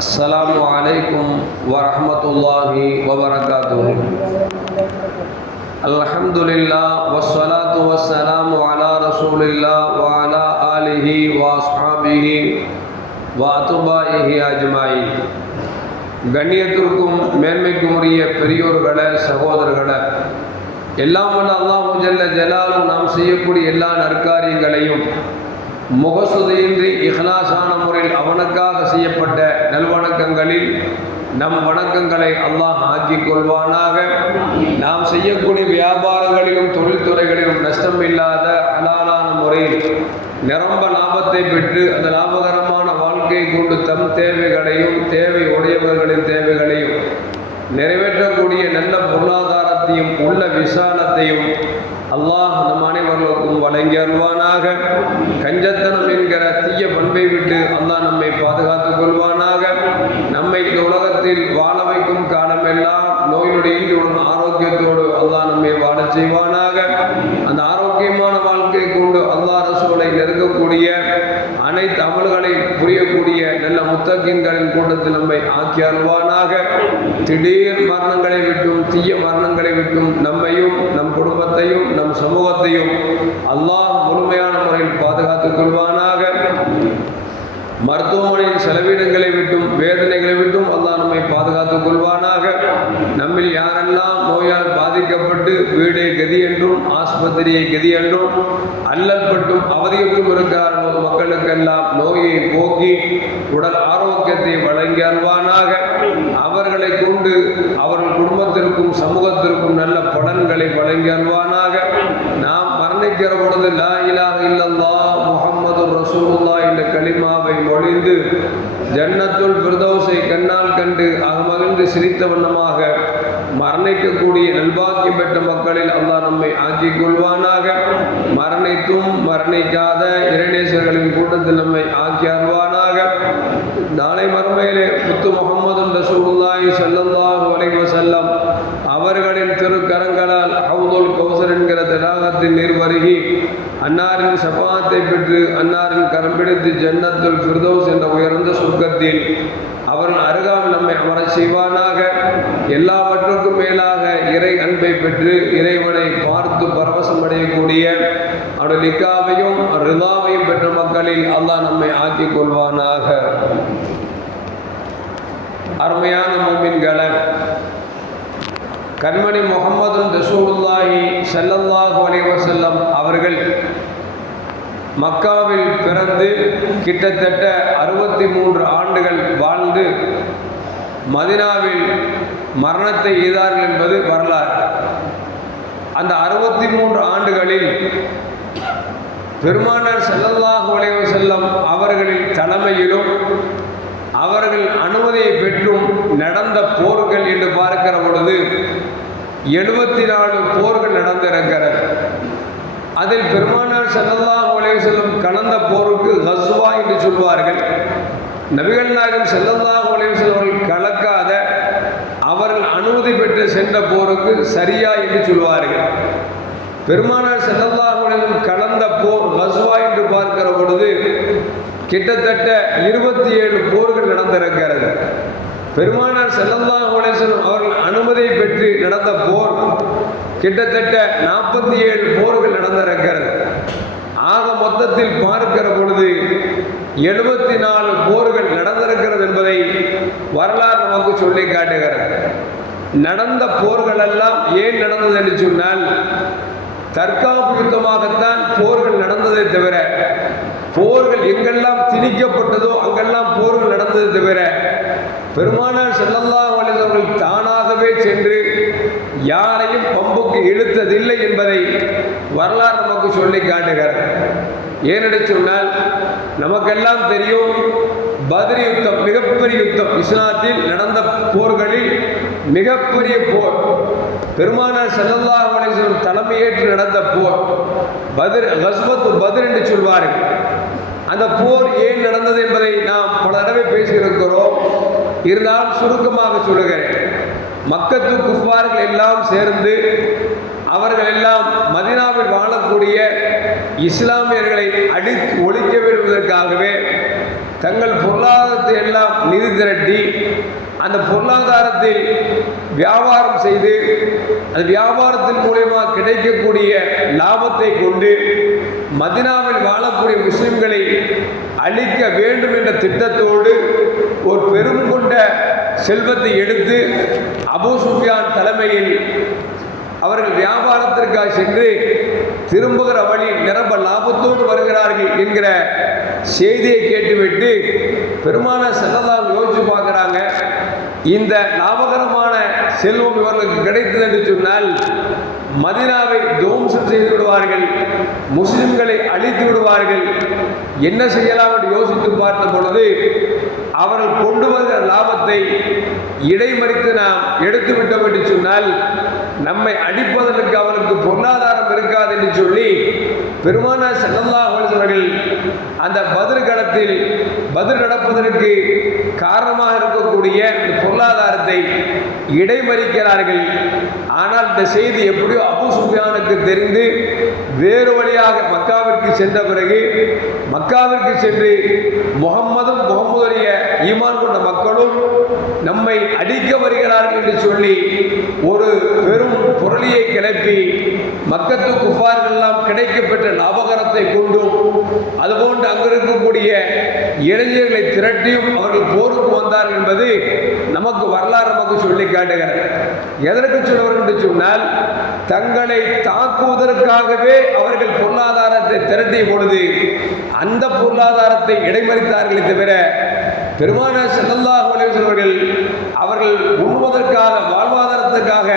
السلام عليكم ورحمة الله وبركاته الحمد لله والصلاة والسلام على رسول الله وعلى آله وأصحابه وأتباعه أجمعين கண்ணியத்திற்கும் மேன்மைக்கும் உரிய பெரியோர்களே சகோதரர்களே எல்லாம் வல்ல அல்லாஹு ஜல்ல ஜலாலும் நாம் செய்யக்கூடிய எல்லா நற்காரியங்களையும் முகசுதையின்றி இஹ்லாசான முறையில் அவனுக்காக செய்யப்பட்ட நல்வணக்கங்களில் நம் வணக்கங்களை அல்லாஹ் ஆக்கிக் கொள்வானாக. நாம் செய்யக்கூடிய வியாபாரங்களிலும் தொழில்துறைகளிலும் நஷ்டம் இல்லாத அலாலான முறையில் நிரம்ப லாபத்தை பெற்று அந்த லாபகரமான வாழ்க்கையை கொண்டு தம் தேவைகளையும் தேவை உடையவர்களின் தேவைகளையும் நிறைவேற்றக்கூடிய நல்ல பொருளாதாரத்தையும் உள்ள விசாலத்தையும் அல்லாஹ் நம் அனைவர்களுக்கும் வழங்கி அருள்வானாக. கஞ்சத்தனம் என்கிற தீய பண்பை விட்டு அல்லாஹ் நம்மை பாதுகாத்துக் கொள்வானாக. நம்மை இந்த உலகத்தில் வாழ வைக்கும் காலமெல்லாம் நோயுடைய ஈடுடன் ஆரோக்கியத்தோடு அல்லாஹ் நம்மை வாழ செய்வானாக. அந்த ஆரோக்கியமான வாழ்க்கை கொண்டு அல்லா ரசூலை நெருங்கக்கூடிய அனைத்து அமல்களை புரியக்கூடிய நல்ல முத்தகின்களின் கூட்டத்தில் நம்மை ஆக்கி அல்வானாக திடீர் மரணங்களை விட்டும் தீய மரணங்களை விட்டும் நம்மையும் நம் குடும்பத்தையும் நம் சமூகத்தையும் அல்லாஹ் முழுமையான முறையில் பாதுகாத்துக் கொள்வானாக. மருத்துவமனையின் செலவினங்களை விட்டும் வேதனைகளை விட்டும் அல்லாஹ் நம்மை பாதுகாத்துக் கொள்வானாக. நம்மில் யாரெல்லாம் நோயால் பாதிக்கப்பட்டு வீடே கதி என்றும் ஆஸ்பத்திரியை கதி என்றும் அல்லல் பட்டும் அவதியுற்றும் இருக்கிற மக்களுக்கெல்லாம் நோயை போக்கி உடல் ஆரோக்கியத்தை வழங்கி அல்வானாக அவர்களை கொண்டு அவர்கள் குடும்பத்திற்கும் சமூகத்திற்கும் நல்ல பலன்களை வழங்கி அல்வானாக நாம் மரணிக்கிற பொழுது லா இலாக இல்லல்லா முகமது ரசூலுல்லா என்ற களிமாவை மொழிந்து ஜன்னத்துள் பிரதோசை கண்ணால் கண்டு அகமகிழ்ந்து சிரித்த வண்ணமாக மரணிக்கக்கூடிய நல்பாக்கியம் பெற்ற மக்களில் அல்லாஹ் நம்மை ஆக்கிக் கொள்வானாக. மரணித்தும் மரணிக்காத இரணேசர்களின் கூட்டத்தில் நம்மை ஆக்கி அருள்வானாக. நாளை மறுமையிலே முத்து முகமது ரசூலுல்லாஹி ஸல்லல்லாஹு அலைஹி அவர்களின் திருக்கரங்களால் ஹவுதுல் கௌசர் என்கிற தடாகத்தின் நீர் வருகி அன்னாரின் சபாத்தை பெற்று அன்னாரின் கரம் பிடித்து ஜன்னத்துல் ஃபிர்தோஸ் என்ற உயர்ந்த சொர்க்கத்தில் அவர்கள் அருகாமல் நம்மை அமர செய்வானாக. எல்லாவற்றுக்கும் மேலாக இறை அன்பை பெற்று இறைவனை பார்த்து பரவசம் அடையக்கூடிய அவருடைய நிக்காவையும் ரிதாவையும் பெற்ற மக்களில் அல்லாஹ் நம்மை ஆக்கிக் கொள்வானாக. அருமையான மோமின்களை கண்மணி முகமது ரசூலுல்லாஹி ஸல்லல்லாஹு அலைவசல்லம் அவர்கள் மக்காவில் பிறந்து கிட்டத்தட்ட அறுபத்தி மூன்று ஆண்டுகள் வாழ்ந்து மதினாவில் மரணத்தை எய்தார்கள் என்பது வரலாறு. அந்த அறுபத்தி மூன்று ஆண்டுகளில் பெருமானார் செல்லல்லாஹ் அலைஹி செல்லம் அவர்களின் தலைமையிலும் அவர்கள் அனுமதியை பெற்றும் நடந்த போர்கள் என்று பார்க்கிற பொழுது எழுபத்தி நாலு போர்கள் நடந்திருக்கிறது அதில் பெருமானார் ஸல்லல்லாஹு அலைஹி கலந்த போருக்கு ஹஸ்வா என்று சொல்வார்கள். நபிகள் நாயகம் ஸல்லல்லாஹு அலைஹி செல்வர்கள் கலக்காத அவர்கள் அனுமதி பெற்று சென்ற போருக்கு சரியா என்று சொல்வார்கள். பெருமானார் ஸல்லல்லாஹு கலந்த போர் ஹஸ்வா என்று பார்க்கிற பொழுது கிட்டத்தட்ட இருபத்தி ஏழு போர்கள் நடந்திருக்கிறது. பெருமானார் ஸல்லல்லாஹு அலைஹி அவர்கள் அனுமதியை பெற்று நடந்த போர் கிட்டத்தட்ட நாற்பத்தி ஏழு போர்கள் நடந்திருக்கிறது. ஆக மொத்தத்தில் பார்க்கிற பொழுது எழுபத்தி நாலு போர்கள் நடந்திருக்கிறது என்பதை வரலாறு நமக்கு சொல்லி காட்டுகிறது. நடந்த போர்கள் எல்லாம் ஏன் நடந்தது என்று சொன்னால் தற்காப்பு யுத்தமாகத்தான் போர்கள் நடந்ததை தவிர போர்கள் எங்கெல்லாம் திணிக்கப்பட்டதோ அங்கெல்லாம் போர்கள் நடந்ததை தவிர பெருமானார் செல்லல்லா வலிதவர்கள் தானாகவே சென்று யாரையும் பம்புக்கு இழுத்ததில்லை என்பதை வரலாறு நமக்கு சொல்லி காட்டுகிறார். ஏனென்று சொன்னால் நமக்கெல்லாம் தெரியும் பதிரி யுத்தம் மிகப்பெரிய யுத்தம். இஸ்லாத்தில் நடந்த போர்களில் மிகப்பெரிய போர். பெருமானார் செல்லல்லா அலைஹி தலைமையேற்று நடந்த போர். பதிர் கஸ்வத் பதிர் என்று சொல்வார்கள். அந்த போர் ஏன் நடந்தது என்பதை நாம் பல தடவை பேசியிருக்கிறோம். இருந்தாலும் சுருக்கமாக சொல்லுகிறேன். மக்கத்து குஃபார்கள் எல்லாம் சேர்ந்து அவர்கள் எல்லாம் மதினாவில் வாழக்கூடிய இஸ்லாமியர்களை அடித்து ஒழிக்க விடுவதற்காகவே தங்கள் பொருளாதாரத்தை எல்லாம் நிதி திரட்டி அந்த பொருளாதாரத்தில் வியாபாரம் செய்து அந்த வியாபாரத்தின் மூலயமா கிடைக்கக்கூடிய லாபத்தை கொண்டு மதினாவில் வாழக்கூடிய முஸ்லிம்களை அழிக்க வேண்டும் என்ற திட்டத்தோடு செல்வத்தை எடுத்து அபு சுஃபியான் தலைமையில் அவர்கள் வியாபாரத்திற்காக சென்று திரும்புகிற வழி நிரம்ப லாபத்தோடு வருகிறார்கள் என்கிற செய்தியை கேட்டுவிட்டு பெருமான செல்லலாம் யோசிச்சு பார்க்குறாங்க. இந்த லாபகரமான செல்வம் இவர்களுக்கு கிடைத்தது என்று சொன்னால் மதினாவை துவம்சம் செய்து விடுவார்கள் முஸ்லிம்களை அழித்து விடுவார்கள். என்ன செய்யலாம் என்று யோசித்து பார்த்த பொழுது அவர்கள் கொண்டு வந்த லாபத்தை இடைமறித்து நாம் எடுத்து விட்டோம் என்று சொன்னால் நம்மை அடிப்பதற்கு அவருக்கு பொருளாதாரம் இருக்காது என்று சொல்லி பெருமானா செல்லல்லா அவர்கள் அந்த பதில் கடத்தில் பதில் நடப்பதற்கு காரணமாக இருக்கக்கூடிய இந்த பொருளாதாரத்தை இடைமறிக்கிறார்கள். ஆனால் இந்த செய்தி எப்படியோ அபு சுஃபியானுக்கு தெரிந்து வேறு வழியாக மக்காவிற்கு சென்ற பிறகு மக்காவிற்கு சென்று முகம்மதும் முகம்மதுடைய ஈமான் கொண்ட மக்களும் நம்மை அடிக்க வருகிறார்கள் என்று சொல்லி ஒரு பெரும் பொருளியை கிளப்பி மக்கத்து குஃபார்கள் எல்லாம் கிடைக்கப்பெற்ற லாபகரத்தை கொண்டும் அதுபோன்று அங்கு இருக்கக்கூடிய இளைஞர்களை திரட்டியும் அவர்கள் போருக்கு வந்தார்கள் என்பது நமக்கு வரலாறு நமக்கு சொல்லி காட்டுகிறார் எதற்கு சொல்லுவார்கள் என்று சொன்னால் தங்களை தாக்குவதற்காகவே அவர்கள் பொருளாதாரத்தை திரட்டிய பொழுது அந்த பொருளாதாரத்தை இடைமறித்தார்களே தவிர பெருமான செல்லல்லாஹ் அவர்கள் அவர்கள் உண்ணுவதற்காக வாழ்வாதாரத்துக்காக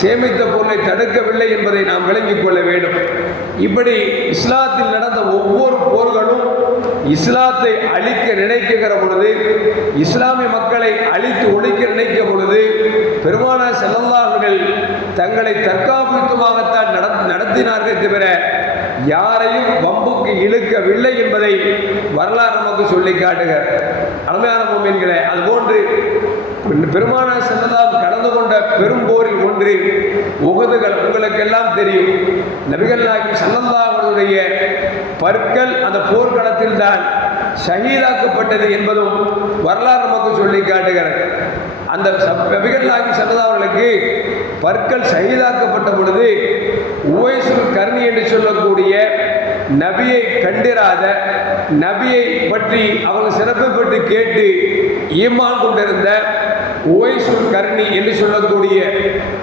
சேமித்த பொருளை தடுக்கவில்லை என்பதை நாம் விளங்கிக் கொள்ள வேண்டும். இப்படி இஸ்லாத்தில் நடந்த ஒவ்வொரு போர்களும் இஸ்லாத்தை அழிக்க நினைக்கிற பொழுது இஸ்லாமிய மக்களை அழித்து ஒழிக்க நினைக்கிற பொழுது பெருமான செல்லல்லார்கள் தங்களை தற்காப்புத்தமாகத்தான் நடத்தினார்கள் தவிர யாரையும் வம்புக்கு இழுக்கவில்லை என்பதை வரலாறு நமக்கு சொல்லி காட்டுக. அருமையான என்கிற அதுபோன்று பெருமான செல்லலாம் கலந்து கொண்ட பெரும்போரில் ஒன்று உகதுகள் உங்களுக்கெல்லாம் தெரியும். நபிகள் நாயகம் அவர்களுடைய பற்கள் அந்த போர்க்களத்தில் தான் ஷஹீதாக்கப்பட்டது என்பதும் வரலாறு நமக்கு சொல்லி காட்டுகிறது அந்த நபிகள் நாயகம் சல்லல்லா அவர்களுக்கு பற்கள் ஷஹீதாக்கப்பட்ட பொழுது உவைசுல் கர்ணி என்று சொல்லக்கூடிய நபியை கண்டிராத நபியை பற்றி அவங்க சிறப்பு பெற்று கேட்டு ஈமான் கொண்டிருந்த உவைசுல் கர்ணி என்று சொல்லக்கூடிய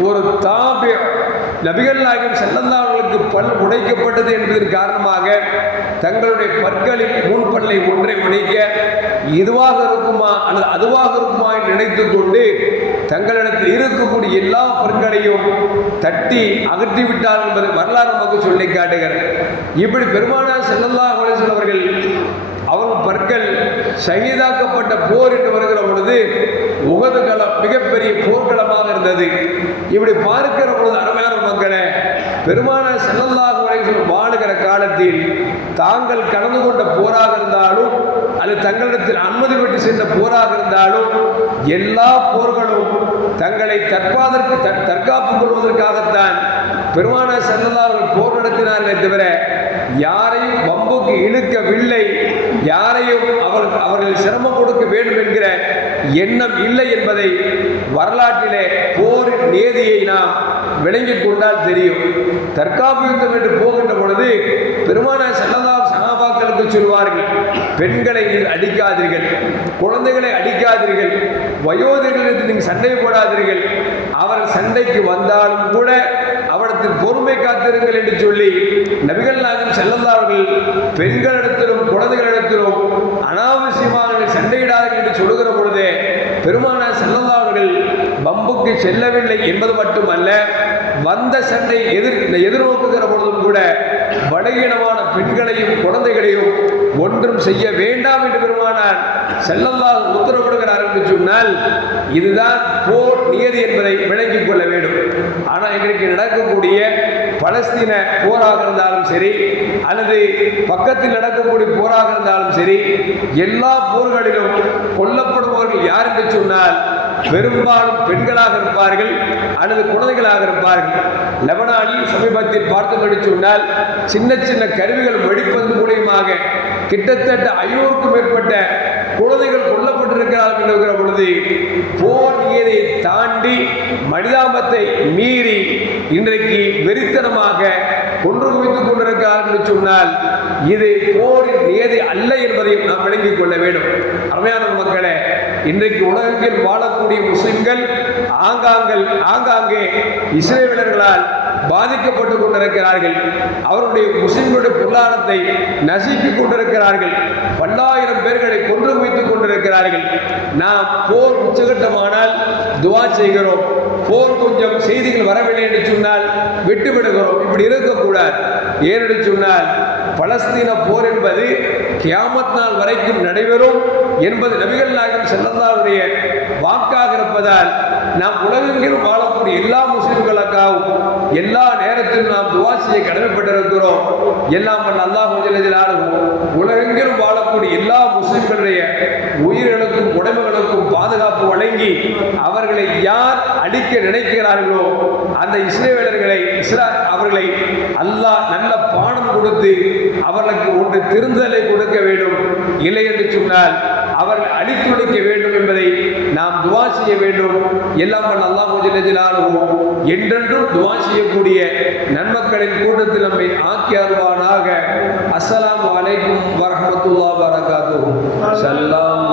ஒரு தாபி நபிகள் நாயகம் செல்லந்தா அவர்களுக்கு பல் உடைக்கப்பட்டது என்பதன் காரணமாக தங்களுடைய பற்களின் மூன் பல்லை ஒன்றை உடைக்க இதுவாக இருக்குமா அல்லது அதுவாக இருக்குமா என்று கொண்டு தங்களிடத்தில் இருக்கக்கூடிய எல்லா பொருட்களையும் தட்டி அகற்றி விட்டார் என்பது வரலாறு நமக்கு சொல்லி காட்டுகிறது. இப்படி பெருமானார் செல்லல்லா அவர்கள் அவர்கள் பற்கள் சகிதாக்கப்பட்ட போர் என்று வருகிற பொழுது உகது களம் மிகப்பெரிய போர்க்களமாக இருந்தது. இப்படி பார்க்கிற பொழுது அருமையான மக்களை பெருமான செல்லல்லா வாழுகிற காலத்தில் தாங்கள் கலந்து கொண்ட போராக இருந்தாலும் அல்லது தங்களிடத்தில் அனுமதி பெற்று சென்ற போராக இருந்தாலும் எல்லா போர்களும் தங்களை தற்பாதற்கு தற்காப்பு கொள்வதற்காகத்தான் பெருமான செல்லல்லார்கள் போர் நடத்தினார்களே தவிர யாரையும் வம்புக்கு இழுக்கவில்லை யாரையும் அவர் அவர்கள் சிரமம் கொடுக்க வேண்டும் என்கிற எண்ணம் இல்லை என்பதை வரலாற்றிலே போரின் நேதியை நாம் விளங்கி கொண்டால் தெரியும். தற்காப்பு யுத்தம் என்று போகின்ற பொழுது பெருமான செல்லதாம் சகாபாக்களுக்கு சொல்வார்கள் பெண்களை நீங்கள் அடிக்காதீர்கள் குழந்தைகளை அடிக்காதீர்கள் வயோதிகளுக்கு நீங்கள் சண்டை போடாதீர்கள். அவர் சண்டைக்கு வந்தாலும் கூட அவரிடத்தில் பொறுமை காத்திருங்கள் என்று சொல்லி நபிகள் நாயகம் செல்லந்தார்கள் பெண்களிடத்திலும் குழந்தைகளிடத்திலும் அனாவசியமாக சண்டையிடாதீர்கள் என்று சொல்லுகிற பொழுதே பெருமான செல்லந்தார்கள் பம்புக்கு செல்லவில்லை என்பது மட்டுமல்ல வந்த சண்டை எதிர் எதிர்நோக்குகிற பொழுதும் கூட பலகீனமான பெண்களையும் குழந்தைகளையும் ஒன்றும் செய்ய வேண்டாம் என்று பெருமானார் செல்லல்லாஹ் உத்தரவிடுகிறார் என்று சொன்னால் இதுதான் போர் நியதி என்பதை விளங்கிக் கொள்ள வேண்டும். ஆனால் இன்றைக்கு நடக்கக்கூடிய பலஸ்தீன போராக இருந்தாலும் சரி அல்லது பக்கத்தில் நடக்கக்கூடிய போராக இருந்தாலும் சரி எல்லா போர்களிலும் கொல்லப்படுபவர்கள் யார் என்று சொன்னால் பெரும்பாலும் பெண்களாக இருப்பார்கள் அல்லது குழந்தைகளாக இருப்பார்கள். லெபனானில் சமீபத்தில் பார்த்தபடி சொன்னால் சின்ன சின்ன கருவிகள் வெடிப்பதன் மூலியமாக கிட்டத்தட்ட ஐநூறுக்கும் மேற்பட்ட குழந்தைகள் கொல்லப்பட்டிருக்கிறார்கள் என்கிற பொழுது போர் நீரை தாண்டி மனிதாபத்தை மீறி இன்றைக்கு குவித்துக் கொண்டிருக்கிறார் என்று சொன்னால் இது போரின் நியதி அல்ல என்பதையும் நாம் விளங்கிக் கொள்ள வேண்டும். அருமையான மக்களே இன்றைக்கு உலகத்தில் வாழக்கூடிய முஸ்லிம்கள் ஆங்காங்கள் ஆங்காங்கே இஸ்ரேலர்களால் பாதிக்கப்பட்டு கொண்டிருக்கிறார்கள். அவருடைய முஸ்லிம்களுடைய பொருளாதாரத்தை நசுக்கிக் கொண்டிருக்கிறார்கள். பல்லாயிரம் பேர்களை கொன்று குவித்துக் கொண்டிருக்கிறார்கள். நாம் போர் உச்சகட்டமானால் துவா செய்கிறோம். போர் கொஞ்சம் செய்திகள் வரவில்லை என்று சொன்னால் விட்டுவிடுகிறோம். இப்படி இருக்கக்கூடாது. ஏனென்று சொன்னால் பலஸ்தீன போர் என்பது கியாமத் நாள் வரைக்கும் நடைபெறும் என்பது நபிகள் நாயகம் செல்லந்தாருடைய வாக்காக இருப்பதால் நாம் உலகெங்கிலும் வாழக்கூடிய எல்லா முஸ்லிம்களுக்காகவும் எல்லா நேரத்திலும் நாம் துவா செய்ய கடமைப்பட்டிருக்கிறோம். எல்லாம் நல்லா அல்லாஹ் உலகெங்கிலும் வாழக்கூடிய எல்லா அவர்களுடைய உயிர்களுக்கும் உடம்புகளுக்கும் பாதுகாப்பு வழங்கி அவர்களை யார் அடிக்க நினைக்கிறார்களோ அந்த இஸ்ரேவேலர்களை இஸ்ரா அவர்களை அல்லாஹ் நல்ல பானம் கொடுத்து அவர்களுக்கு ஒன்று திருந்தலை கொடுக்க வேண்டும். இல்லை என்று சொன்னால் அவர்கள் அடித்துடைக்க வேண்டும் என்பதை நாம் துவா செய்ய வேண்டும். எல்லாம் அல்லாஹ் ஜிலஜிலாலுவோம் என்றென்றும் துவா செய்யக்கூடிய நன்மக்களின் கூட்டத்தில் நம்மை ஆக்கி அருவானாக அஸ்ஸலாம் வலைக்கும் வரமத்துல்லா வரகாத்து சல்லாம்